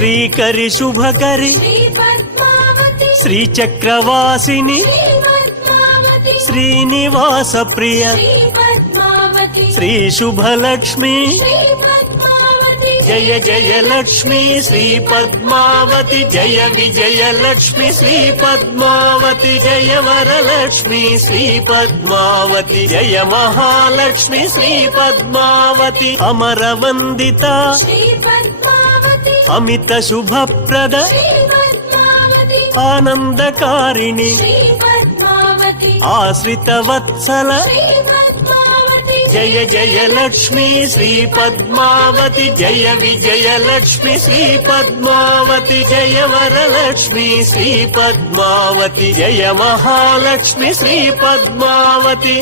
Srikari Shubhakari శ్రీచక్రవాసిని Srinivasa Priya Shri Subhalakshmi Jaya Jaya Lakshmi Shri Padmavati Jaya Vijaya Lakshmi Shri Padmavati Jaya Varalakshmi Shri Padmavati Jaya Mahalakshmi Shri Padmavati Amara వందిత Amit Subhaprada ఆనందకారిణి Ashrita Vatsala Jaya Jaya Lakshmi Shri Padmavati Jaya Vijaya Lakshmi Shri Padmavati Jaya Varalakshmi Shri Padmavati Jaya Mahalakshmi Shri Padmavati